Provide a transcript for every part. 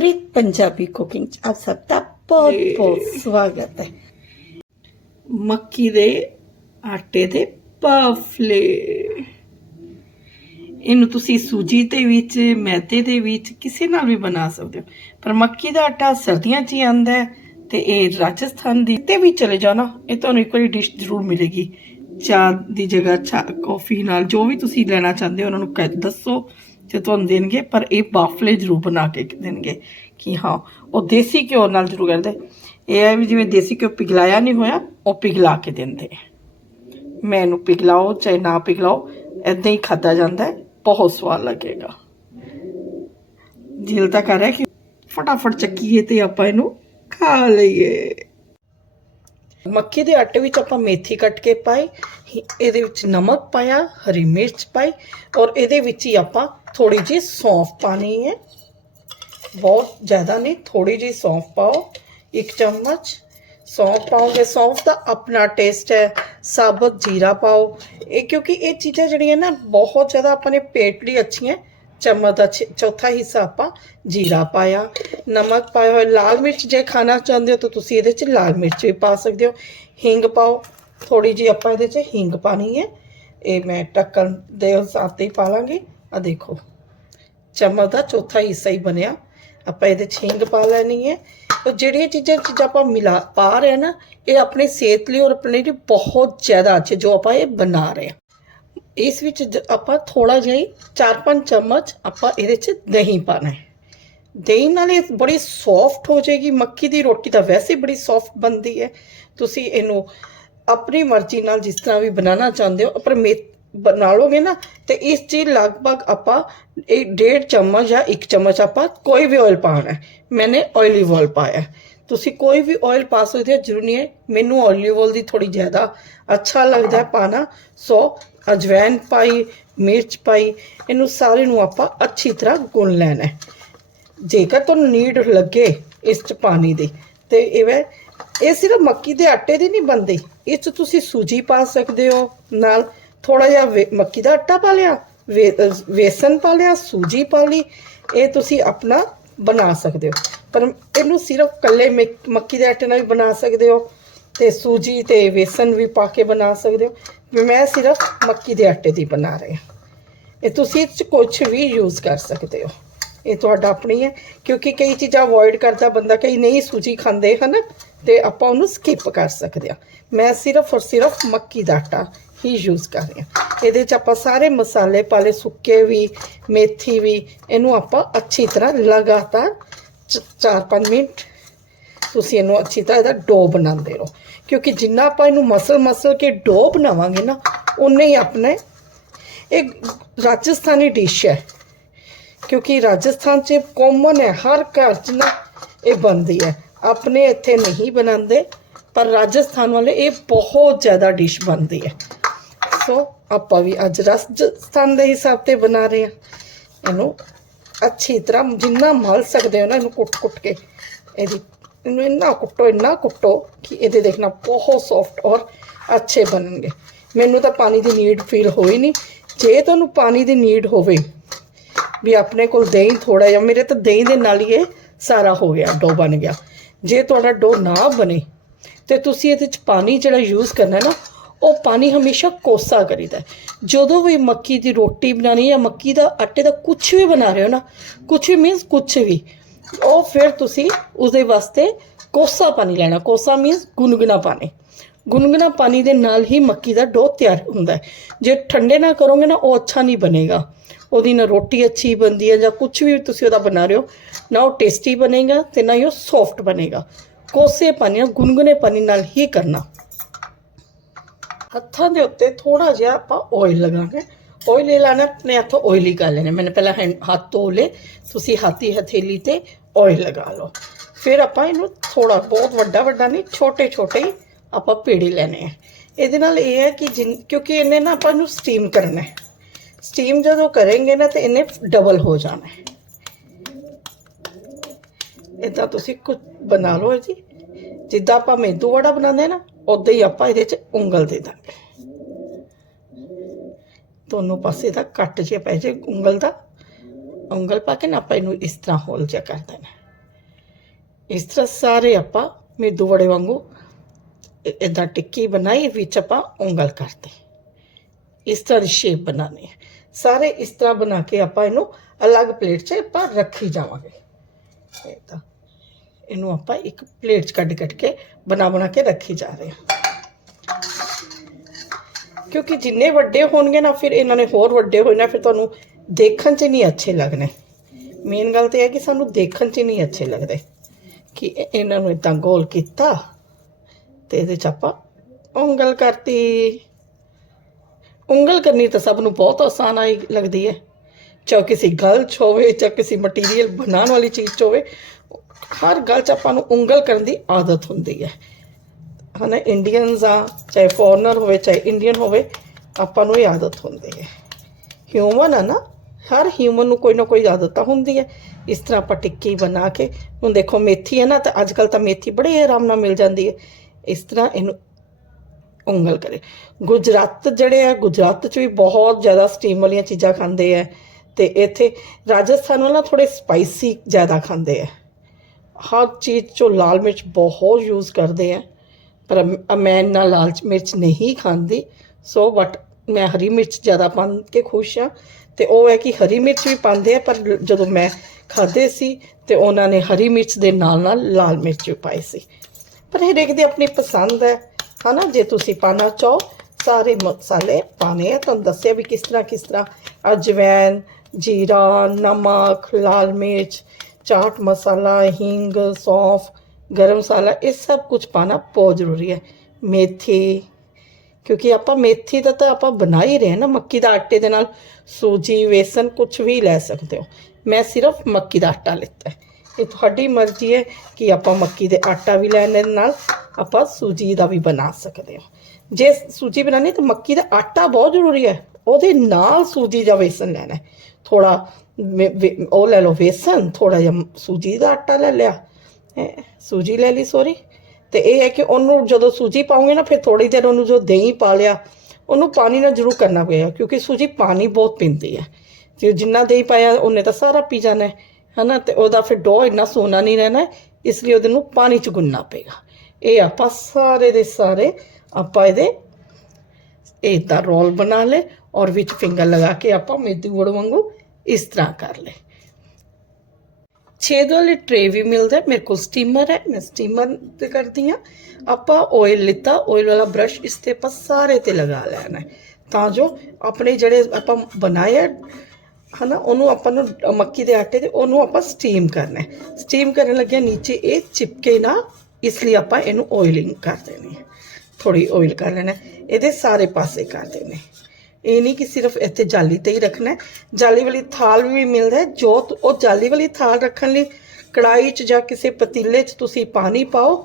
ਪ੍ਰੀਤ Punjabi cooking ਚ ਆਪ ਸਭ ਦਾ ਬਹੁਤ ਬਹੁਤ ਸਵਾਗਤ ਹੈ ਮੱਕੀ ਦੇ ਆਟੇ ਦੇ ਪਫਲੇ ਇਹਨੂੰ ਤੁਸੀਂ ਸੂਜੀ ਦੇ ਵਿੱਚ ਮੈਦੇ ਦੇ ਵਿੱਚ ਕਿਸੇ ਨਾਲ ਵੀ ਬਣਾ ਸਕਦੇ ਹੋ ਪਰ ਮੱਕੀ ਦਾ ਆਟਾ ਸਰਦੀਆਂ 'ਚ ਹੀ ਆਂਦਾ ਹੈ ਤੇ ਇਹ ਰਾਜਸਥਾਨ ਦੀ ਤੇ ਵੀ ਚਲੇ ਨਾ ਇਹ ਤੁਹਾਨੂੰ ਇੱਕ ਵਾਰੀ ਡਿਸ਼ ਜ਼ਰੂਰ ਮਿਲੇਗੀ ਚਾਹ ਦੀ ਜਗ੍ਹਾ ਚਾਹ ਕਾਫੀ ਨਾਲ ਜੋ ਵੀ ਤੁਸੀਂ ਲੈਣਾ ਚਾਹੁੰਦੇ ਹੋ ਉਹਨਾਂ ਨੂੰ ਦੱਸੋ ਤੇ ਤੁਹਾਨੂੰ ਦੇਣਗੇ, ਪਰ ਇਹ ਬਾਫਲੇ ਜ਼ਰੂਰ ਬਣਾ ਕੇ ਦੇਣਗੇ ਕਿ ਹਾਂ, ਉਹ ਦੇਸੀ ਘਿਓ ਨਾਲ ਜ਼ਰੂਰ ਕਰਦੇ। ਇਹ ਹੈ ਵੀ ਜਿਵੇਂ ਦੇਸੀ ਘਿਓ ਪਿਘਲਾਇਆ ਨਹੀਂ ਹੋਇਆ, ਉਹ ਪਿਘਲਾ ਕੇ ਦਿੰਦੇ ਮੈਂ ਇਹਨੂੰ ਪਿਘਲਾਓ, ਚਾਹੇ ਨਾ ਪਿਘਲਾਓ ਇਦਾਂ ਹੀ ਖਾਦਾ ਜਾਂਦਾ ਹੈ, ਬਹੁਤ ਸਵਾਦ ਲੱਗੇਗਾ। ਦਿਲ ਤਾਂ ਕਰ ਰਿਹਾ ਕਿ ਫਟਾਫਟ ਚੱਕੀਏ ਤੇ ਆਪਾਂ ਇਹਨੂੰ ਖਾ ਲਈਏ। ਮੱਕੀ ਦੇ ਆਟੇ ਵਿੱਚ ਆਪਾਂ ਮੇਥੀ ਕੱਟ ਕੇ ਪਾਈ, ਇਹਦੇ ਵਿੱਚ ਨਮਕ ਪਾਇਆ, ਹਰੀ ਮਿਰਚ ਪਾਈ, ਔਰ ਇਹਦੇ ਵਿੱਚ ਹੀ ਆਪਾਂ ਥੋੜੀ ਜਿਹੀ ਸੌਂਫ ਪਾਣੀ ਹੈ। ਬਹੁਤ ਜ਼ਿਆਦਾ ਨਹੀਂ ਥੋੜੀ ਜਿਹੀ ਸੌਂਫ ਪਾਓ, ਇੱਕ ਚਮਚ। ਸੌਂਫ ਪਾਓਗੇ, ਸੌਂਫ ਦਾ ਆਪਣਾ ਟੇਸਟ ਹੈ। ਸਾਬਤ ਜੀਰਾ ਪਾਓ। ਇਹ ਕਿਉਂਕਿ ਇਹ ਚੀਜ਼ਾਂ ਜਿਹੜੀਆਂ ਨਾ, ਬਹੁਤ ਜ਼ਿਆਦਾ ਆਪਾਂ ਨੇ ਪੇਟ ਲਈ ਅੱਛੀਆਂ। ਚਮਚ ਦਾ ਚੌਥਾ ਹਿੱਸਾ ਆਪਾਂ ਜੀਰਾ ਪਾਇਆ। ਨਮਕ ਪਾਇਆ ਹੋਇਆ। ਲਾਲ ਮਿਰਚ ਜੇ ਖਾਣਾ ਚਾਹੁੰਦੇ ਹੋ ਤਾਂ ਤੁਸੀਂ ਇਹਦੇ 'ਚ ਲਾਲ ਮਿਰਚ ਵੀ ਪਾ ਸਕਦੇ ਹੋ। ਹਿੰਗ ਪਾਓ। ਥੋੜੀ ਜਿਹੀ ਆਪਾਂ ਇਹਦੇ 'ਚ ਹਿੰਗ ਪਾਣੀ ਹੈ। ਇਹ ਮੈਂ ਟੱਕਣ ਦੇ ਸਾਥ ਹੀ ਪਾ ਲਾਂਗੀ। ਆ ਦੇਖੋ। ਚਮਚ ਦਾ ਚੌਥਾ ਹਿੱਸਾ ਹੀ ਬਣਿਆ। ਆਪਾਂ ਇਹਦੇ 'ਚ ਹਿੰਗ ਪਾ ਲੈਣੀ ਹੈ। ਉਹ ਜਿਹੜੀਆਂ ਚੀਜ਼ਾਂ ਚੀਜ਼ਾਂ ਆਪਾਂ ਮਿਲਾ, ਪਾ ਰਹੇ ਹਾਂ ਨਾ, ਇਹ ਆਪਣੀ ਸਿਹਤ ਲਈ ਔਰ ਆਪਣੇ ਲਈ ਬਹੁਤ ਜ਼ਿਆਦਾ ਅੱਛੇ ਜੋ ਆਪਾਂ ਇਹ ਬਣਾ ਰਹੇ ਹਾਂ। ਇਸ ਵਿੱਚ ਆਪਾਂ ਥੋੜਾ ਜਿਹਾ ਹੀ 4-5 ਚਮਚ ਆਪਾਂ ਇਹਦੇ 'ਚ ਦਹੀਂ ਪਾਣਾ ਹੈ। ਦਹੀਂ ਨਾਲ ਇਹ ਬੜੀ ਸੌਫਟ ਹੋ ਜਾਏਗੀ। ਮੱਕੀ ਦੀ ਰੋਟੀ ਤਾਂ ਵੈਸੇ ਬੜੀ ਸੌਫਟ ਬਣਦੀ ਹੈ। ਤੁਸੀਂ ਇਹਨੂੰ ਆਪਣੀ ਮਰਜ਼ੀ ਨਾਲ ਜਿਸ ਤਰ੍ਹਾਂ ਵੀ ਬਣਾਉਣਾ ਚਾਹੁੰਦੇ ਹੋ, ਪਰ ਮੇ ਬਣਾ ਲੋਗੇ ਨਾ, ਤੇ ਇਸ 'ਚ ਲਗਭਗ ਆਪਾਂ, ਇਹ ਡੇਢ ਚਮਚ ਜਾਂ ਇੱਕ ਚਮਚ ਆਪਾਂ ਕੋਈ ਵੀ ਆਇਲ ਪਾਉਣਾ ਹੈ। ਮੈਨੇ ਆਇਲਿਵ ਆਇਲ ਪਾਇਆ। ਤੁਸੀਂ ਕੋਈ ਵੀ ਆਇਲ ਪਾ ਸਕਦੇ ਹੋ, ਜ਼ਰੂਰੀ ਨਹੀਂ ਹੈ, ਮੈਨੂੰ ਆਇਲਿਵ ਆਇਲ ਦੀ ਥੋੜੀ ਜ਼ਿਆਦਾ ਅੱਛਾ ਲੱਗਦਾ ਹੈ ਪਾਣਾ ਸੋ, ਅਜਵੈਨ ਪਾਈ, ਮਿਰਚ ਪਾਈ, ਇਹਨੂੰ ਸਾਰੇ ਨੂੰ ਆਪਾਂ ਅੱਛੀ ਤਰ੍ਹਾਂ ਗੁੰਨ ਲੈਣਾ ਹੈ। ਜੇਕਰ ਤੁਹਾਨੂੰ ਨੀਡ ਲੱਗੇ ਇਸ ਚ ਪਾਣੀ ਦੀ, ਤੇ ਇਹ ਵੈ, ਇਹ ਸਿਰਫ ਮੱਕੀ ਦੇ ਆਟੇ ਦੀ ਨਹੀਂ ਬਣਦੀ, ਇਸ ਚ ਤੁਸੀਂ ਸੂਜੀ ਪਾ ਸਕਦੇ ਹੋ ਨਾਲ ਥੋੜਾ ਜਿਹਾ ਵੇ- ਮੱਕੀ ਦਾ ਆਟਾ ਪਾ ਲਿਆ, ਵੇ- ਵੇਸਣ ਪਾ ਲਿਆ, ਸੂਜੀ ਪਾ ਲਈ, ਇਹ ਤੁਸੀਂ ਆਪਣਾ ਬਣਾ ਸਕਦੇ ਹੋ। ਪਰ ਇਹਨੂੰ ਸਿਰਫ ਕੱਲੇ ਮਿਕ- ਮੱਕੀ ਦੇ ਆਟੇ ਨਾਲ ਵੀ ਬਣਾ ਸਕਦੇ ਹੋ ਤੇ ਸੂਜੀ ਤੇ ਵੇਸਣ ਵੀ ਪਾ ਕੇ ਬਣਾ ਸਕਦੇ ਹੋ। ਮੈਂ ਸਿਰਫ ਮੱਕੀ ਦੇ ਆਟੇ ਦੀ ਬਣਾ ਰਹੀ ਹਾਂ। ਇਹ ਤੁਸੀਂ ਇਹ 'ਚ ਕੁਝ ਵੀ ਯੂਜ਼ ਕਰ ਸਕਦੇ ਹੋ। ਇਹ ਤੁਹਾਡਾ ਆਪਣੀ ਹੈ, ਕਿਉਂਕਿ ਕਈ ਚੀਜ਼ਾਂ ਅਵੋਇਡ ਕਰਦਾ ਬੰਦਾ, ਕਈ ਨਹੀਂ ਸੂਜੀ ਖਾਂਦੇ ਹਨ ਤੇ ਆਪਾਂ ਉਹਨੂੰ ਸਕਿਪ ਕਰ ਸਕਦੇ ਹਾਂ। ਮੈਂ ਸਿਰਫ ਔਰ ਸਿਰਫ ਮੱਕੀ ਦਾ ਆਟਾ ਹੀ ਯੂਜ਼ ਕਰ ਰਹੇ ਹਾਂ। ਇਹਦੇ 'ਚ ਆਪਾਂ ਸਾਰੇ ਮਸਾਲੇ ਪਾਲੇ ਸੁੱਕੇ ਵੀ, ਮੇਥੀ ਵੀ, ਇਹਨੂੰ ਆਪਾਂ ਅੱਛੀ ਤਰ੍ਹਾਂ ਲਗਾਤਾਰ 4-5 ਮਿੰਟ ਤੁਸੀਂ ਇਹਨੂੰ ਅੱਛੀ ਤਰ੍ਹਾਂ ਇਹਦਾ ਡੋ ਬਣਾਉਂਦੇ ਰਹੋ। ਕਿਉਂਕਿ ਜਿੰਨਾ ਆਪਾਂ ਇਹਨੂੰ ਮਸਲ ਮਸਲ ਕੇ ਡੋ ਬਣਾਵਾਂਗੇ ਨਾ ਉਨੇ ਹੀ ਆਪਣੇ ਇੱਕ ਰਾਜਸਥਾਨੀ ਡਿਸ਼ ਹੈ। ਕਿਉਂਕਿ ਰਾਜਸਥਾਨ 'ਚ ਕਾਮਨ ਹੈ, ਹਰ ਘਰ 'ਚ ਨਾ ਇਹ ਬਣਦੀ ਹੈ। ਆਪਣੇ ਇੱਥੇ ਨਹੀਂ ਬਣਾਉਂਦੇ, ਪਰ ਰਾਜਸਥਾਨ ਵਾਲੇ ਇਹ ਬਹੁਤ ਜ਼ਿਆਦਾ ਡਿਸ਼ ਬਣਦੀ ਹੈ। ਸੋ ਆਪਾਂ ਵੀ ਅੱਜ ਰਾਜਸਥਾਨ ਦੇ ਹਿਸਾਬ ਤੇ ਬਣਾ ਰਹੇ ਹਾਂ। ਇਹਨੂੰ ਅੱਛੀ ਤਰ੍ਹਾਂ ਜਿੰਨਾ ਮਲ ਸਕਦੇ ਹੋ ਨਾ ਇਹਨੂੰ ਕੁੱਟ-ਕੁੱਟ ਕੇ। ਇਹਦੀ ਇਹਨੂੰ ਇੰਨਾ ਕੁੱਟੋ ਇੰਨਾ ਕੁੱਟੋ ਕਿ ਇਹਦੇ ਦੇਖਣਾ ਬਹੁਤ ਸੌਫਟ ਔਰ ਅੱਛੇ ਬਣਨਗੇ। ਮੈਨੂੰ ਤਾਂ ਪਾਣੀ ਦੀ ਨੀਡ ਫੀਲ ਹੋਈ ਨਹੀਂ। ਜੇ ਤੁਹਾਨੂੰ ਪਾਣੀ ਦੀ ਨੀਡ ਹੋਵੇ ਵੀ ਆਪਣੇ ਕੋਲ ਦਹੀਂ ਥੋੜਾ ਜਿਹਾ, ਮੇਰੇ ਤਾਂ ਦਹੀਂ ਦੇ ਨਾਲ ਹੀ ਇਹ ਸਾਰਾ ਹੋ ਗਿਆ, ਡੋ ਬਣ ਗਿਆ। ਜੇ ਤੁਹਾਡਾ ਡੋ ਨਾ ਬਣੇ, ਤੇ ਤੁਸੀਂ ਇਹਦੇ ਚ ਪਾਣੀ ਜਿਹੜਾ ਯੂਜ਼ ਕਰਨਾ ਨਾ ਉਹ ਪਾਣੀ ਹਮੇਸ਼ਾ ਕੋਸਾ ਕਰੀਦਾ ਜਦੋਂ ਵੀ ਮੱਕੀ ਦੀ ਰੋਟੀ ਬਣਾਣੀ ਜਾਂ ਮੱਕੀ ਦਾ ਆਟੇ ਦਾ ਕੁਝ ਵੀ ਬਣਾ ਰਹੇ ਹੋ ਨਾ ਕੁਝ ਵੀ ਮੀਨਸ ਕੁਝ ਵੀ, ਉਹ ਫਿਰ ਤੁਸੀਂ ਉਸਦੇ ਵਾਸਤੇ ਕੋਸਾ ਪਾਣੀ ਲੈਣਾ। ਕੋਸਾ ਮੀਨਸ ਗੁਨਗੁਣਾ ਪਾਣੀ। ਗੁਨਗੁਣਾ ਪਾਣੀ ਦੇ ਨਾਲ ਹੀ ਮੱਕੀ ਦਾ ਡੋ ਤਿਆਰ ਹੁੰਦਾ ਹੈ। ਜੇ ਠੰਡੇ ਨਾ ਕਰੋਗੇ ਨਾ, ਉਹ ਅੱਛਾ ਨਹੀਂ ਬਣੇਗਾ। ਉਹਦੀ ਨਾ ਰੋਟੀ ਅੱਛੀ ਬਣਦੀ ਹੈ ਜਾਂ ਕੁਝ ਵੀ ਤੁਸੀਂ ਉਹਦਾ ਬਣਾ ਰਹੇ ਹੋ, ਨਾ ਉਹ ਟੇਸਟੀ ਬਣੇਗਾ ਤੇ ਨਾ ਹੀ ਉਹ ਸੌਫਟ ਬਣੇਗਾ। ਕੋਸੇ ਪਾਣੀ ਨਾਲ ਗੁਨਗੁਨੇ ਪਾਣੀ ਨਾਲ ਹੀ ਕਰਨਾ। ਹੱਥਾਂ ਦੇ ਉੱਤੇ ਥੋੜਾ ਜਿਹਾ ਆਪਾਂ ਆਇਲ ਲਗਾਵਾਂਗੇ ਆਇਲ ਇਹ ਲਾਣਾ ਆਪਣੇ ਹੱਥੋਂ ਆਇਲ ਹੀ ਕਰ ਲੈਣਾ। ਮੈंने ਪਹਿਲਾਂ ਹੈਂਡ- ਹੱਥ ਧੋ ਲੇ ਤੁਸੀਂ ਹਾਥੀ ਹਥੇਲੀ ਤੇ ਆਇਲ ਲਗਾ ਲਓ। ਫਿਰ ਆਪਾਂ ਇਹਨੂੰ ਥੋੜਾ ਬਹੁਤ ਵੱਡਾ ਵੱਡਾ ਨਹੀਂ, ਛੋਟੇ ਛੋਟੇ ਹੀ ਆਪਾਂ ਪੇੜੇ ਲੈਣੇ ਆ। ਇਹਦੇ ਨਾਲ ਇਹ ਹੈ ਕਿ ਜਿਨ ਕਿਉਂਕਿ ਇਹਨੇ ਨਾ ਆਪਾਂ ਨੂੰ ਸਟੀਮ ਕਰਨਾ ਹੈ। ਸਟੀਮ ਜਦੋਂ ਕਰਾਂਗੇ ਨਾ ਤੇ ਇਹਨੇ ਡਬਲ ਹੋ ਜਾਣਾ ਹੈ। ਇਦਾਂ ਤੁਸੀਂ ਕੁਝ ਬਣਾ ਲਓ ਜੀ। ਜਿੱਦਾਂ ਆਪਾਂ ਮੇਦੂ ਵੜਾ ਬਣਾਉਂਦੇ ਆ ਨਾ ਉਦਾਂ ਹੀ ਆਪਾਂ ਇਹਦੇ 'ਚ ਉਂਗਲ ਦੇ ਦਾਂਗੇ। ਦੋਨੋਂ ਪਾਸੇ ਦਾ ਕੱਟ ਜਿਹਾ ਪੈ ਜੇ ਉਂਗਲ ਦਾ। ਉਂਗਲ ਪਾ ਕੇ ਨਾ ਆਪਾਂ ਇਹਨੂੰ ਇਸ ਤਰ੍ਹਾਂ ਹੋਲ ਜਿਹਾ ਕਰ ਦੇਣਾ ਇਸ ਤਰ੍ਹਾਂ ਸਾਰੇ ਆਪਾਂ ਮੇਦੂ ਵੜੇ ਵਾਂਗੂ ਇਦਾਂ ਟਿੱਕੀ ਬਣਾਈ, ਵਿੱਚ ਆਪਾਂ ਉਂਗਲ ਕਰਦੇ ਇਸ ਤਰ੍ਹਾਂ ਦੀ ਸ਼ੇਪ ਬਣਾਉਣੀ ਹੈ। ਸਾਰੇ ਇਸ ਤਰ੍ਹਾਂ ਬਣਾ ਕੇ ਆਪਾਂ ਇਹਨੂੰ ਅਲੱਗ ਪਲੇਟ 'ਚ ਆਪਾਂ ਰੱਖੀ ਜਾਵਾਂਗੇ। ਇਹ ਤਾਂ ਇਹਨੂੰ ਆਪਾਂ ਇੱਕ ਪਲੇਟ 'ਚ ਕੱਢ ਕੱਢ ਕੇ ਬਣਾ ਬਣਾ ਕੇ ਰੱਖੀ ਜਾ ਰਹੇ ਹਾਂ। ਕਿਉਂਕਿ ਜਿੰਨੇ ਵੱਡੇ ਹੋਣਗੇ ਨਾ, ਫਿਰ ਇਹਨਾਂ ਨੇ ਹੋਰ ਵੱਡੇ ਹੋਏ ਨਾ, ਫਿਰ ਤੁਹਾਨੂੰ ਦੇਖਣ 'ਚ ਨਹੀਂ ਅੱਛੇ ਲੱਗਣੇ। ਮੇਨ ਗੱਲ ਤੇ ਇਹ ਹੈ ਕਿ ਸਾਨੂੰ ਦੇਖਣ 'ਚ ਨਹੀਂ ਅੱਛੇ ਲੱਗਦੇ ਕਿ ਇਹ- ਇਹਨਾਂ ਨੂੰ ਇਦਾਂ ਗੋਲ ਕੀਤਾ ਤੇ ਇਹਦੇ 'ਚ ਆਪਾਂ ਉਂਗਲ ਕਰਤੀ। ਉਂਗਲ ਕਰਨੀ ਤਾਂ ਸਭ ਨੂੰ ਬਹੁਤ ਆਸਾਨ ਆਈ ਲੱਗਦੀ ਹੈ। ਚਾਹੇ ਕਿਸੇ ਗੱਲ 'ਚ ਹੋਵੇ, ਚਾਹੇ ਕਿਸੇ ਮਟੀਰੀਅਲ ਬਣਾਉਣ ਵਾਲੀ ਚੀਜ਼ 'ਚ ਹੋਵੇ ਹਰ ਗੱਲ 'ਚ ਆਪਾਂ ਨੂੰ ਉਂਗਲ ਕਰਨ ਦੀ ਆਦਤ ਹੁੰਦੀ ਹੈ। ਹਨਾ ਇੰਡੀਅਨਸ ਆ, ਚਾਹੇ ਫੋਰਨਰ ਹੋਵੇ, ਚਾਹੇ ਇੰਡੀਅਨ ਹੋਵੇ, ਆਪਾਂ ਨੂੰ ਇਹ ਆਦਤ ਹੁੰਦੀ ਹੈ। ਹਿਊਮਨ ਆ ਨਾ, ਹਰ ਹਿਊਮਨ ਨੂੰ ਕੋਈ ਨਾ ਕੋਈ ਆਦਤ ਤਾਂ ਹੁੰਦੀ ਹੈ। ਇਸ ਤਰ੍ਹਾਂ ਆਪਾਂ ਟਿੱਕੀ ਬਣਾ ਕੇ, ਹੁਣ ਦੇਖੋ ਮੇਥੀ ਹੈ ਨਾ, ਤਾਂ ਅੱਜ ਕੱਲ ਤਾਂ ਮੇਥੀ ਬੜੇ ਆਰਾਮ ਨਾਲ ਮਿਲ ਜਾਂਦੀ ਹੈ। ਇਸ ਤਰ੍ਹਾਂ ਇਹਨੂੰ ਉਂਗਲ ਕਰੇ। ਗੁਜਰਾਤ ਜਿਹੜੇ ਆ, ਗੁਜਰਾਤ 'ਚ ਵੀ ਬਹੁਤ ਜ਼ਿਆਦਾ ਸਟੀਮ ਵਾਲੀਆਂ ਚੀਜ਼ਾਂ ਖਾਂਦੇ ਆ। ਤੇ ਇੱਥੇ ਰਾਜਸਥਾਨ ਵਾਲਾ ਥੋੜੇ ਸਪਾਈਸੀ ਜ਼ਿਆਦਾ ਖਾਂਦੇ ਆ। ਹਰ ਚੀਜ਼ 'ਚੋਂ ਲਾਲ ਮਿਰਚ ਬਹੁਤ ਯੂਜ਼ ਕਰਦੇ ਆ, ਪਰ ਮੈਂ ਇੰਨਾ ਲਾਲ ਮਿਰਚ ਨਹੀਂ ਖਾਂਦੀ। ਸੋ ਬਟ ਮੈਂ ਹਰੀ ਮਿਰਚ ਜ਼ਿਆਦਾ ਪਾ ਕੇ ਖੁਸ਼ ਆ। ਤੇ ਉਹ ਹੈ ਕਿ ਹਰੀ ਮਿਰਚ ਵੀ ਪਾਉਂਦੇ ਆ, ਪਰ ਜਦੋਂ ਮੈਂ ਖਾਦੇ ਸੀ ਤੇ ਉਹਨਾਂ ਨੇ ਹਰੀ ਮਿਰਚ ਦੇ ਨਾਲ ਨਾਲ ਲਾਲ ਮਿਰਚ ਵੀ ਪਾਈ ਸੀ। ਪਰ ਹਰੇਕ ਦੀ ਆਪਣੀ ਪਸੰਦ ਹੈ, ਹਨਾ? ਜੇ ਤੁਸੀਂ ਪਾਣਾ ਚਾਹੋ, ਸਾਰੇ ਮਸਾਲੇ ਪਾਣੇ ਆ। ਤੁਹਾਨੂੰ ਦੱਸਿਆ ਵੀ ਕਿਸ ਤਰ੍ਹਾਂ ਕਿਸ ਤਰ੍ਹਾਂ। ਅਜਵੈਨ, ਜੀਰਾ, ਨਮਕ, ਲਾਲ ਮਿਰਚ ਚਾਟ, ਮਸਾਲਾ, ਹਿੰਗ, ਸੌਂਫ, ਗਰਮ ਮਸਾਲਾ, ਇਹ ਸਭ ਕੁਝ ਪਾਣਾ ਬਹੁਤ ਜ਼ਰੂਰੀ ਹੈ। ਮੇਥੀ, ਕਿਉਂਕਿ ਆਪਾਂ ਮੇਥੀ ਦਾ ਤਾਂ ਆਪਾਂ ਬਣਾ ਹੀ ਰਹੇ ਹਾਂ ਨਾ, ਮੱਕੀ ਦਾ ਆਟੇ ਦੇ ਨਾਲ। ਸੂਜੀ ਵੇਸਨ ਕੁਝ ਵੀ ਲੈ ਸਕਦੇ ਹੋ। ਮੈਂ ਸਿਰਫ ਮੱਕੀ ਦਾ ਆਟਾ ਲਿੱਤਾ ਇਹ ਤੁਹਾਡੀ ਮਰਜ਼ੀ ਹੈ ਕਿ ਆਪਾਂ ਮੱਕੀ ਦੇ ਆਟਾ ਵੀ ਲੈਣ ਦੇ ਨਾਲ ਆਪਾਂ ਸੂਜੀ ਦਾ ਵੀ ਬਣਾ ਸਕਦੇ ਹਾਂ। ਜੇ ਸੂਜੀ ਬਣਾਣੀ ਤਾਂ ਮੱਕੀ ਦਾ ਆਟਾ ਬਹੁਤ ਜ਼ਰੂਰੀ ਹੈ। ਉਹਦੇ ਨਾਲ ਸੂਜੀ ਦਾ ਵੇਸਨ ਲੈਣਾ ਹੈ। ਥੋੜਾ ਉਹ ਲੈ ਲਓ ਵੇਸਨ ਥੋੜਾ ਜਿਹਾ ਸੂਜੀ ਦਾ ਆਟਾ ਲੈ ਲਿਆ। ਹੈਂ, ਸੂਜੀ ਲੈ ਲਈ ਸੋਰੀ ਤੇ ਇਹ ਹੈ ਕਿ ਉਹਨੂੰ ਜਦੋਂ ਸੂਜੀ ਪਾਉਂਗੇ ਨਾ ਫਿਰ ਥੋੜੀ ਦੇਰ ਉਹਨੂੰ ਜੋ ਦਹੀਂ ਪਾ ਲਿਆ ਉਹਨੂੰ ਪਾਣੀ ਨਾਲ ਜ਼ਰੂਰ ਕਰਨਾ ਪਏਗਾ ਕਿਉਂਕਿ ਸੂਜੀ ਪਾਣੀ ਬਹੁਤ ਪੀਂਦੀ ਹੈ। ਜੇ ਜਿੰਨਾ ਦਹੀਂ ਪਾਇਆ ਉਹਨੇ ਤਾਂ ਸਾਰਾ ਪੀ ਜਾਣਾ ਹੈ ਹਨਾ? ਤੇ ਉਹਦਾ ਫਿਰ ਡੋ ਇੰਨਾ ਸੋਨਾ ਨਹੀਂ ਰਹਿਣਾ ਇਸ ਲਈ ਉਹਦੇ ਨੂੰ ਪਾਣੀ ਚ ਗੁੰਨਣਾ ਪਏਗਾ। ਇਹ ਆਪਾਂ ਸਾਰੇ ਦੇ ਸਾਰੇ ਆਪਾਂ ਇਹਦੇ ਇਹ ਤਾਂ ਰੋਲ ਬਣਾ ਲੈ ਔਰ ਵਿੱਚ ਫਿੰਗਰ ਲਗਾ ਕੇ ਆਪਾਂ ਮੇਦੂ ਗੁੜ ਵਾਂਗੂ ਇਸ ਤਰ੍ਹਾਂ ਕਰ ਲੈ। ਛੇਦ ਵਾਲੀ ਟਰੇ ਵੀ ਮਿਲਦਾ ਮੇਰੇ ਕੋਲ ਸਟੀਮਰ ਹੈ। ਮੈਂ ਸਟੀਮਰ ਤੇ ਕਰਦੀ ਆ ਆਪਾਂ ਆਇਲ ਲਿੱਤਾ। ਆਇਲ ਵਾਲਾ ਬ੍ਰਸ਼ ਇਸ ਤੇ ਆਪਾਂ ਸਾਰੇ ਤੇ ਲਗਾ ਲੈਣਾ ਤਾਂ ਜੋ ਆਪਣੇ ਜਿਹੜੇ ਆਪਾਂ ਬਣਾਇਆ ਹਨਾ, ਉਹਨੂੰ ਆਪਾਂ ਨੂੰ ਮੱਕੀ ਦੇ ਆਟੇ ਦੇ, ਉਹਨੂੰ ਆਪਾਂ ਸਟੀਮ ਕਰਨਾ ਸਟੀਮ ਕਰਨ ਲੱਗਿਆ ਨੀਚੇ ਇਹ ਚਿਪਕੇ ਨਾ, ਇਸ ਲਈ ਆਪਾਂ ਇਹਨੂੰ ਆਇਲਿੰਗ ਕਰ ਦੇਣੀ ਹੈ। ਥੋੜੀ ਆਇਲ ਕਰ ਲੈਣਾ ਇਹਦੇ ਸਾਰੇ ਪਾਸੇ ਕਰ ਦੇਣੇ ਇਹ ਨਹੀਂ ਕਿ ਸਿਰਫ ਇੱਥੇ ਜਾਲੀ ਤੇ ਹੀ ਰੱਖਣਾ ਜਾਲੀ ਵਾਲੀ ਥਾਲ ਵੀ ਮਿਲਦਾ ਹੈ। ਜੋ ਉਹ ਜਾਲੀ ਵਾਲੀ ਥਾਲ ਰੱਖਣ ਲਈ ਕੜਾਈ 'ਚ ਜਾਂ ਕਿਸੇ ਪਤੀਲੇ 'ਚ ਤੁਸੀਂ ਪਾਣੀ ਪਾਓ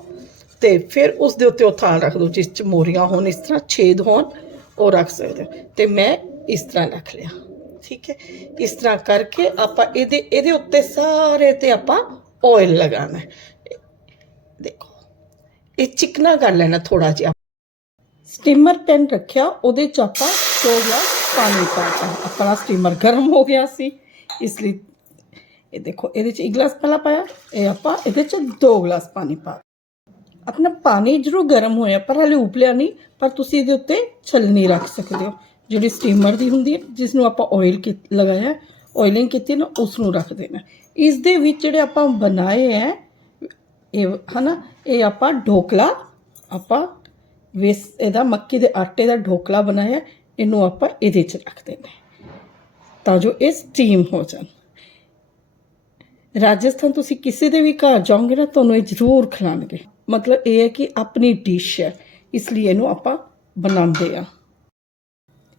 ਤੇ ਫਿਰ ਉਸ ਦੇ ਉੱਤੇ ਉਹ ਥਾਲ ਰੱਖ ਦਿਓ, ਜਿਸ 'ਚ ਮੋਰੀਆਂ ਹੋਣ, ਇਸ ਤਰ੍ਹਾਂ ਛੇਦ ਹੋਣ, ਉਹ ਰੱਖ ਸਕਦੇ ਹੋ। ਤੇ ਮੈਂ ਇਸ ਤਰ੍ਹਾਂ ਰੱਖ ਲਿਆ। ਠੀਕ ਹੈ? ਇਸ ਤਰ੍ਹਾਂ ਕਰਕੇ ਆਪਾਂ ਇਹਦੇ ਇਹਦੇ ਉੱਤੇ ਸਾਰੇ ਤੇ ਆਪਾਂ ਆਇਲ ਲਗਾਉਣਾ ਦੇਖੋ, ਇਹ ਚਿਕਨਾ ਕਰ ਲੈਣਾ ਥੋੜਾ ਜਿਹਾ। ਸਟੀਮਰ ਪੈਨ ਰੱਖਿਆ, ਉਹਦੇ ਚ ਆਪਾਂ ਦੋ ਗਲਾਸ ਪਾਣੀ ਪਾਤਾ ਆਪਣਾ ਸਟੀਮਰ ਗਰਮ ਹੋ ਗਿਆ ਸੀ। ਇਸ ਲਈ ਇਹ ਦੇਖੋ, ਇਹਦੇ ਚ ਇੱਕ ਗਲਾਸ ਪਹਿਲਾਂ ਪਾਇਆ, ਇਹ ਆਪਾਂ ਇਹਦੇ ਚ ਦੋ ਗਲਾਸ ਪਾਣੀ ਪਾ ਆਪਣਾ ਪਾਣੀ ਜ਼ਰੂਰ ਗਰਮ ਹੋਇਆ, ਪਰ ਹਲੇ ਉਬਲਿਆ ਨਹੀਂ, ਪਰ ਤੁਸੀਂ ਇਹਦੇ ਉੱਤੇ ਛਲਨੀ ਰੱਖ ਸਕਦੇ ਹੋ। ਜਿਹੜੀ ਸਟੀਮਰ ਦੀ ਹੁੰਦੀ ਹੈ ਜਿਸ ਨੂੰ ਆਪਾਂ ਆਇਲ ਲਗਾਇਆ ਆਇਲਿੰਗ ਕੀਤੀ ਨਾ ਉਸ ਨੂੰ ਰੱਖ ਦੇਣਾ। ਇਸ ਦੇ ਵਿੱਚ ਜਿਹੜੇ ਆਪਾਂ ਬਣਾਏ ਹੈ, ਇਹ ਹਨਾ, ਇਹ ਆਪਾਂ ਢੋਕਲਾ, ਆਪਾਂ ਵੇਸ, ਇਹਦਾ ਮੱਕੀ ਦੇ ਆਟੇ ਦਾ ਢੋਕਲਾ ਬਣਾਇਆ ਇਹਨੂੰ ਆਪਾਂ ਇਹਦੇ 'ਚ ਰੱਖ ਦੇਣਾ ਤਾਂ ਜੋ ਇਹ ਸਟੀਮ ਹੋ ਜਾਣ। ਰਾਜਸਥਾਨ ਤੁਸੀਂ ਕਿਸੇ ਦੇ ਵੀ ਘਰ ਜਾਓਗੇ ਨਾ, ਤੁਹਾਨੂੰ ਇਹ ਜ਼ਰੂਰ ਖਿਲਾਣਗੇ। ਮਤਲਬ ਇਹ ਹੈ ਕਿ ਆਪਣੀ ਡਿਸ਼ ਹੈ, ਇਸ ਲਈ ਇਹਨੂੰ ਆਪਾਂ ਬਣਾਉਂਦੇ ਆ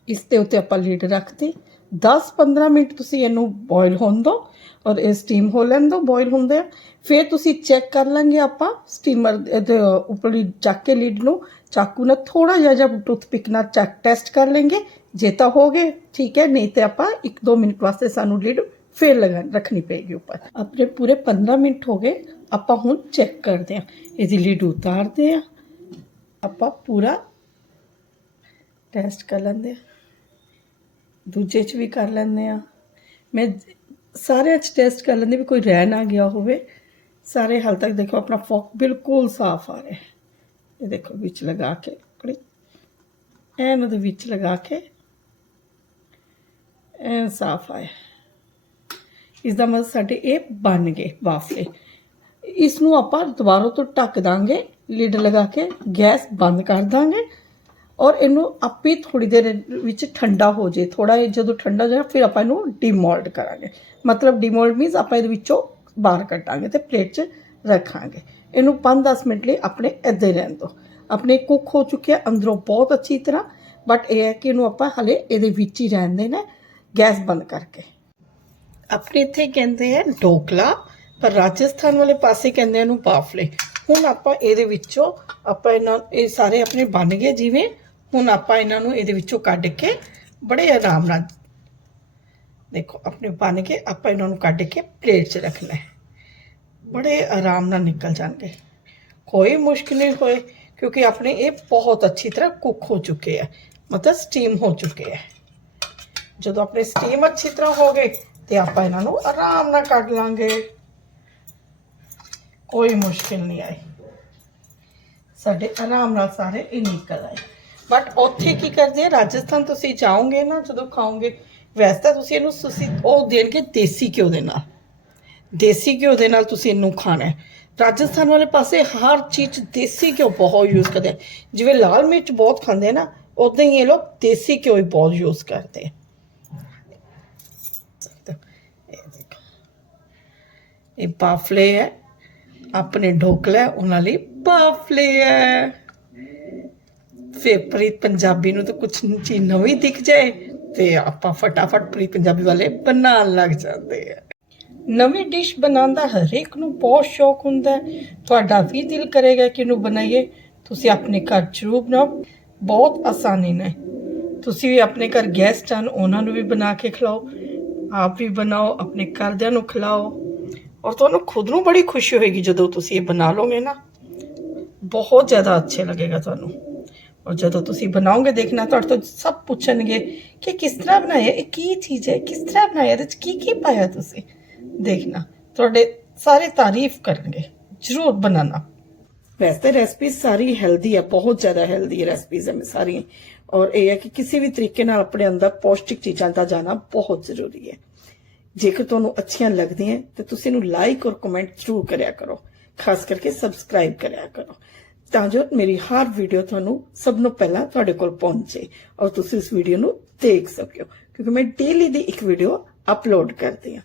ਇਸ ਦੇ ਉੱਤੇ ਆਪਾਂ ਲੀਡ ਰੱਖਦੇ। 10-15 ਮਿੰਟ ਤੁਸੀਂ ਇਹਨੂੰ ਬੋਇਲ ਹੋਣ ਦਿਓ ਔਰ ਇਹ ਸਟੀਮ ਹੋ ਲੈਣ ਦਿਓ ਬੋਇਲ ਹੁੰਦੇ ਆ। ਫਿਰ ਤੁਸੀਂ ਚੈੱਕ ਕਰ ਲਾਂਗੇ ਆਪਾਂ ਸਟੀਮਰ ਦੇ ਉੱਪਰਲੀ ਚੱਕ ਕੇ ਲੀਡ ਨੂੰ। ਚਾਕੂ ਨਾਲ ਥੋੜਾ ਜਿਹਾ ਜਿਹਾ ਟੂਥਪਿਕ ਨਾਲ ਚੈੱਕ ਟੈਸਟ ਕਰ ਲੈਂਗੇ। ਜੇ ਤਾਂ ਹੋ ਗਏ, ਠੀਕ ਹੈ, ਨਹੀਂ ਤੇ ਆਪਾਂ 1-2 ਮਿੰਟ ਵਾਸਤੇ ਸਾਨੂੰ ਲੀਡ ਫਿਰ ਲਗਾ, ਰੱਖਣੀ ਪਏਗੀ ਉੱਪਰ। ਆਪਣੇ ਪੂਰੇ 15 ਮਿੰਟ ਹੋ ਗਏ, ਆਪਾਂ ਹੁਣ ਚੈੱਕ ਕਰਦੇ ਹਾਂ। ਇਹਦੀ ਲੀਡ ਉਤਾਰਦੇ ਹਾਂ। ਆਪਾਂ ਪੂਰਾ ਟੈਸਟ ਕਰ ਲੈਂਦੇ ਹਾਂ। ਦੂਜੇ 'ਚ ਵੀ ਕਰ ਲੈਂਦੇ ਆ। ਮੈਂ ਸਾਰਿਆਂ 'ਚ ਟੈਸਟ ਕਰ ਲੈਂਦੇ ਵੀ ਕੋਈ ਰਹਿ ਨਾ ਗਿਆ ਹੋਵੇ। ਸਾਰੇ ਹਾਲ ਤੱਕ ਦੇਖੋ, ਆਪਣਾ ਫੋਕ ਬਿਲਕੁਲ ਸਾਫ਼ ਆ ਰਿਹਾ। ਇਹ ਦੇਖੋ, ਵਿੱਚ ਲਗਾ ਕੇ, ਕੜੀ। ਐਨ ਉਹਦੇ ਵਿੱਚ ਲਗਾ ਕੇ, ਐਨ ਸਾਫ਼ ਆਇਆ। ਇਸ ਦਾ ਮਤਲਬ ਸਾਡੇ ਇਹ ਬਣ ਗਏ ਵਾਫਲੇ। ਇਸ ਨੂੰ ਆਪਾਂ ਦੁਬਾਰਾ ਤੋਂ ਢੱਕ ਦਾਂਗੇ ਲਿਡ ਲਗਾ ਕੇ, ਗੈਸ ਬੰਦ ਕਰ ਦਾਂਗੇ। ਔਰ ਇਹਨੂੰ ਆਪੇ ਥੋੜੀ ਦੇਰ ਵਿੱਚ ਠੰਡਾ ਹੋ ਜੇ ਥੋੜਾ ਜਦੋਂ ਠੰਡਾ ਹੋ ਜਾਏ, ਫਿਰ ਆਪਾਂ ਇਹਨੂੰ ਡੀਮੋਲਡ ਕਰਾਂਗੇ। ਮਤਲਬ ਡੀਮੋਲਡ ਮੀਨਸ ਆਪਾਂ ਇਹਦੇ ਵਿੱਚੋਂ ਬਾਹਰ ਕੱਢਾਂਗੇ ਤੇ ਪਲੇਟ 'ਚ ਰੱਖਾਂਗੇ। ਇਹਨੂੰ 5-10 ਮਿੰਟ ਲਈ ਆਪਣੇ ਇੱਦਾਂ ਰਹਿਣ ਦਿਓ। ਆਪਣੇ ਕੁੱਕ ਹੋ ਚੁੱਕਿਆ, ਅੰਦਰੋਂ ਬਹੁਤ ਅੱਛੀ ਤਰ੍ਹਾਂ ਬਟ ਇਹ ਹੈ ਕਿ ਇਹਨੂੰ ਆਪਾਂ ਹਲੇ ਇਹਦੇ ਵਿੱਚ ਹੀ ਰਹਿਣ ਦੇਣਾ ਗੈਸ ਬੰਦ ਕਰਕੇ। ਆਪਣੇ ਇੱਥੇ ਕਹਿੰਦੇ ਆ ਢੋਕਲਾ, ਪਰ ਰਾਜਸਥਾਨ ਵਾਲੇ ਪਾਸੇ ਕਹਿੰਦੇ ਇਹਨੂੰ ਬਾਫਲੇ। ਹੁਣ ਆਪਾਂ ਇਹਦੇ ਵਿੱਚੋਂ ਆਪਾਂ ਇਹਨਾਂ, ਇਹ ਸਾਰੇ ਆਪਣੇ ਬਣ ਗਏ, ਜਿਵੇਂ ਹੁਣ ਆਪਾਂ ਇਹਨਾਂ ਨੂੰ ਇਹਦੇ ਵਿੱਚੋਂ ਕੱਢ ਕੇ ਬੜੇ ਆਰਾਮ ਨਾਲ ਦੇਖੋ, ਆਪਣੇ ਬਣ ਕੇ ਆਪਾਂ ਇਹਨਾਂ ਨੂੰ ਕੱਢ ਕੇ ਪਲੇਟ 'ਚ ਰੱਖਣਾ ਹੈ। ਬੜੇ ਆਰਾਮ ਨਾਲ ਨਿਕਲ ਜਾਣਗੇ। ਕੋਈ ਮੁਸ਼ਕਿਲ ਨਹੀਂ ਹੋਏ, ਕਿਉਂਕਿ ਆਪਣੇ ਇਹ ਬਹੁਤ ਅੱਛੀ ਤਰ੍ਹਾਂ ਕੁੱਕ ਹੋ ਚੁੱਕੇ ਆ। ਮਤਲਬ ਸਟੀਮ ਹੋ ਚੁੱਕੇ ਆ। ਜਦੋਂ ਆਪਣੇ ਸਟੀਮ ਅੱਛੀ ਤਰ੍ਹਾਂ ਹੋ ਗਏ, ਤੇ ਆਪਾਂ ਇਹਨਾਂ ਨੂੰ ਆਰਾਮ ਨਾਲ ਕੱਢ ਲਾਂਗੇ। ਕੋਈ ਮੁਸ਼ਕਿਲ ਨਹੀਂ ਆਈ। ਸਾਡੇ ਆਰਾਮ ਨਾਲ ਸਾਰੇ ਇਹ ਨਿਕਲ ਆਏ। ਬਟ ਉੱਥੇ ਕੀ ਕਰਦੇ ਆ? ਰਾਜਸਥਾਨ ਤੁਸੀਂ ਜਾਓਗੇ ਨਾ ਜਦੋਂ ਖਾਓਗੇ ਵੈਸੇ ਤਾਂ ਤੁਸੀਂ ਇਹਨੂੰ ਤੁਸੀਂ ਉਹ ਦੇਣਗੇ ਦੇਸੀ ਘਿਓ ਦੇ ਨਾਲ। ਦੇਸੀ ਘਿਓ ਦੇ ਨਾਲ ਤੁਸੀਂ ਇਹਨੂੰ ਖਾਣਾ ਹੈ। ਰਾਜਸਥਾਨ ਵਾਲੇ ਪਾਸੇ ਹਰ ਚੀਜ਼ ਦੇਸੀ ਘਿਓ ਬਹੁਤ ਯੂਜ਼ ਕਰਦੇ ਜਿਵੇਂ ਲਾਲ ਮਿਰਚ ਬਹੁਤ ਖਾਂਦੇ ਨਾ ਉਦਾਂ ਹੀ ਇਹ ਲੋਕ ਦੇਸੀ ਘਿਓ ਹੀ ਬਹੁਤ ਯੂਜ਼ ਕਰਦੇ ਇਹ ਬਾਫਲੇ ਹੈ। ਆਪਣੇ ਢੋਕਲਾ ਹੈ, ਉਹਨਾਂ ਲਈ ਬਾਫਲੇ ਹੈ। ਫਿਰ ਪ੍ਰੀਤ ਪੰਜਾਬੀ ਨੂੰ ਤਾਂ ਕੁਛ ਚੀਜ਼ ਨਵੀਂ ਦਿਖ ਜਾਏ ਤੇ ਆਪਾਂ ਫਟਾਫਟ ਪ੍ਰੀਤ ਪੰਜਾਬੀ ਵਾਲੇ ਬਣਾਉਣ ਲੱਗ ਜਾਂਦੇ ਆ। ਨਵੀਂ ਡਿਸ਼ ਬਣਾਉਣ ਦਾ ਹਰੇਕ ਨੂੰ ਬਹੁਤ ਸ਼ੌਕ ਹੁੰਦਾ ਤੁਹਾਡਾ ਵੀ ਦਿਲ ਕਰੇਗਾ ਕਿ ਇਹਨੂੰ ਬਣਾਈਏ। ਤੁਸੀਂ ਆਪਣੇ ਘਰ ਜ਼ਰੂਰ ਬਣਾਓ। ਬਹੁਤ ਆਸਾਨੀ ਨਾਲ। ਤੁਸੀਂ ਵੀ ਆਪਣੇ ਘਰ ਗੈਸਟ ਹਨ, ਉਹਨਾਂ ਨੂੰ ਵੀ ਬਣਾ ਕੇ ਖਿਲਾਓ। ਆਪ ਵੀ ਬਣਾਓ, ਆਪਣੇ ਘਰਦਿਆਂ ਨੂੰ ਖਿਲਾਓ। ਔਰ ਤੁਹਾਨੂੰ ਖੁਦ ਨੂੰ ਬੜੀ ਖੁਸ਼ੀ ਹੋਏਗੀ ਜਦੋਂ ਤੁਸੀਂ ਇਹ ਬਣਾ ਲਓਗੇ ਨਾ। ਬਹੁਤ ਜ਼ਿਆਦਾ ਅੱਛੇ ਲੱਗੇਗਾ ਤੁਹਾਨੂੰ। ਔਰ ਜਦੋਂ ਤੁਸੀਂ ਬਣਾਓਗੇ, ਦੇਖਣਾ ਤੁਹਾਡੇ ਤੋਂ ਸਭ ਪੁੱਛਣਗੇ ਕਿ ਕਿਸ ਤਰ੍ਹਾਂ ਬਣਾਇਆ, ਇਹ ਕੀ ਚੀਜ਼ ਹੈ, ਕਿਸ ਤਰ੍ਹਾਂ ਬਣਾਇਆ, ਇਹਦੇ ਚ ਕੀ ਕੀ ਪਾਇਆ ਤੁਸੀਂ? ਦੇਖਣਾ। ਤੁਹਾਡੇ ਸਾਰੇ ਤਾਰੀਫ ਕਰਨਗੇ। ਜ਼ਰੂਰ ਬਣਾਣਾ ਵੈਸੇ ਰੈਸਪੀ ਸਾਰੀ ਹੈਲਦੀ ਹੈ ਬਹੁਤ ਜ਼ਿਆਦਾ ਹੈਲਦੀ ਰੈਸਪੀਜ਼ ਹੈ ਸਾਰੀਆਂ। ਔਰ ਇਹ ਹੈ ਕਿ ਕਿਸੇ ਵੀ ਤਰੀਕੇ ਨਾਲ ਆਪਣੇ ਅੰਦਰ ਪੌਸ਼ਟਿਕ ਚੀਜ਼ਾਂ ਦਾ ਜਾਣਾ ਬਹੁਤ ਜ਼ਰੂਰੀ ਹੈ। ਜੇਕਰ ਤੁਹਾਨੂੰ ਅੱਛੀਆਂ ਲੱਗਦੀਆਂ, ਤਾਂ ਤੁਸੀਂ ਇਹਨੂੰ ਲਾਈਕ ਔਰ ਕਮੈਂਟ ਜ਼ਰੂਰ ਕਰਿਆ ਕਰੋ। ਖਾਸ ਕਰਕੇ ਸਬਸਕ੍ਰਾਈਬ ਕਰਿਆ ਕਰੋ। ਤਾਂ ਜੋ ਮੇਰੀ ਹਰ ਵੀਡੀਓ ਤੁਹਾਨੂੰ ਸਭ ਤੋਂ ਪਹਿਲਾਂ ਤੁਹਾਡੇ ਕੋਲ ਪਹੁੰਚੇ ਔਰ ਤੁਸੀਂ ਇਸ ਵੀਡੀਓ ਨੂੰ ਦੇਖ ਸਕੋ ਕਿਉਂਕਿ ਮੈਂ ਡੇਲੀ ਦੀ ਇੱਕ ਵੀਡੀਓ ਅਪਲੋਡ ਕਰਦੀ ਹਾਂ।